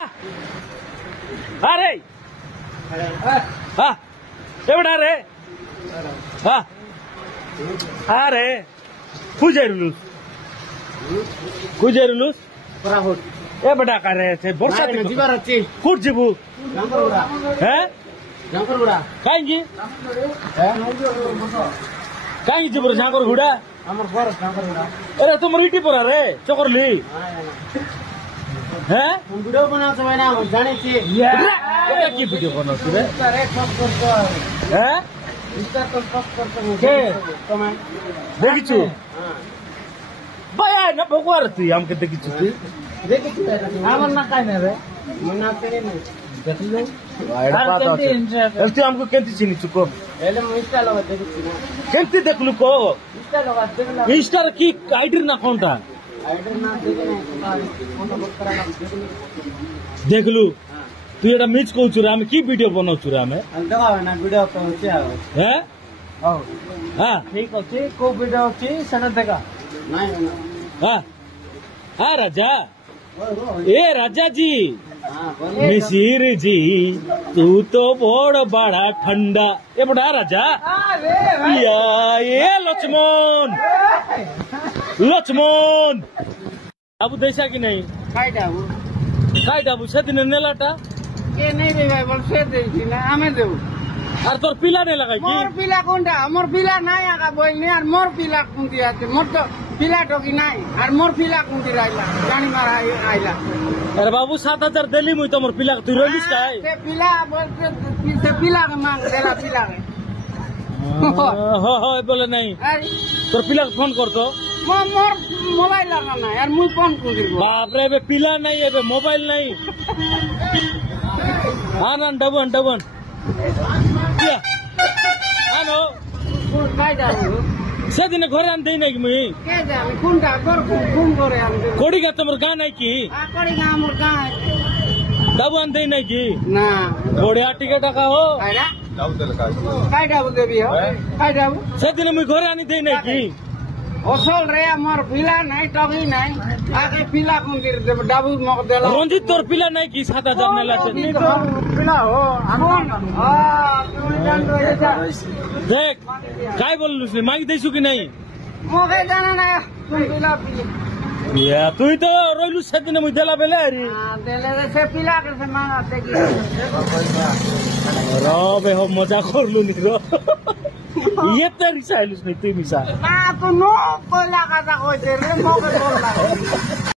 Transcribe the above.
अरे हाँ एवढा रे हाँ अरे कुजेरुलूस ए बड़ा करे छे वर्षा जीवार अछि कुट जीबू जांपरगुड़ा हैं जांपरगुड़ा काई जीबू झांकर घुड़ा हमर घर जांपरगुड़ा अरे तुम इटी परा रे चकरली हैं हम वीडियो बनाउँछ भने हम जाने छी ये की वीडियो बनाउँछ रे अरे सब करतो हैं इंस्टा तो सब करतो के कमेंट देखिछु बया न भगवान तू हमके देखिछु तू देखि छी हमर ना काई न रे मना करे न देखलो एल्ती हमको केंती चिनी चुको एले म इंस्टा लगा देखि छी ना केंती देखलु को इंस्टा लगा देखला इंस्टा की आईडी ना कोनटा आइडर ना देखे न फोन बुक करा ना देखलु तू एटा मिच कहू रे हम की वीडियो बनाऊ रे हम देखा ना वीडियो पहुंचे आवे हैं हां हां ठीक अछि को वीडियो अछि सना देखा नहीं हां हां राजा ए राजा जी मिसिर जी तू तो बड़ बड़ा ठंडा ए बड़ा राजा या ए लक्ष्मण अब देशा की नहीं काय डाबू सेदिन नेलाटा के नहीं दे भाई बोल से दे छी ना हमें देऊ আর তোর পিলা নেই লাগাই मोर पिला कोनटा मोर पिला নাই আগা বইনি আর মোর পিলা কোনটি আছে মোর তো পিলা টকি নাই আর মোর পিলা কোনটি রাইলা জানি মারা আইলা আরে বাবু 7000 দেলি মুই তোমার পিলা তুই রইলিস কাই से पिला बोलते से पिला के मांग देला पिला के हो हो बोले नहीं अरे তোর পিলা ফোন করতো मोर मोबाइल लगा ना यार मुई फोन कोनटी बाप रे बे पिला नहीं है बे मोबाइल नहीं आनन डबन आनो काय जाऊ সেদিন ঘরে আনতেই নাকি মুই के जाऊ कोनटा कर फोन करे हम কোড়ি গা তোমার গা নাই কি आकड़ी ना मोर का ডাবু আনতেই নাকি ना ঘোড়ে টিকে টাকা হো आइला काय जाऊ देबी हो काय जाऊ সেদিন মুই ঘরে আনি দেই নাকি অসল রে আমার পিলা নাই টগি নাই আগে পিলা কোনটির দেব ডাবু মক দেলা রঞ্জিত তোর পিলা নাই কি 7000 নেলা পিলা হো আমন তুমি জান তো এটা দেখ কাই বললুস নি মাগি দেইছু কি নাই মকে জানা না তুমি পিলা ইয়া তুই তো রইলু সেদিন মুই দেলা বেলে আরি দেলে সে পিলা কে সে মানা দেখি রবে হো মজা করলু নি রো ইয়ে তো রিসাইলুস নি তুই মিসা না তো নো কইলা কথা কইছে রে মকে বললা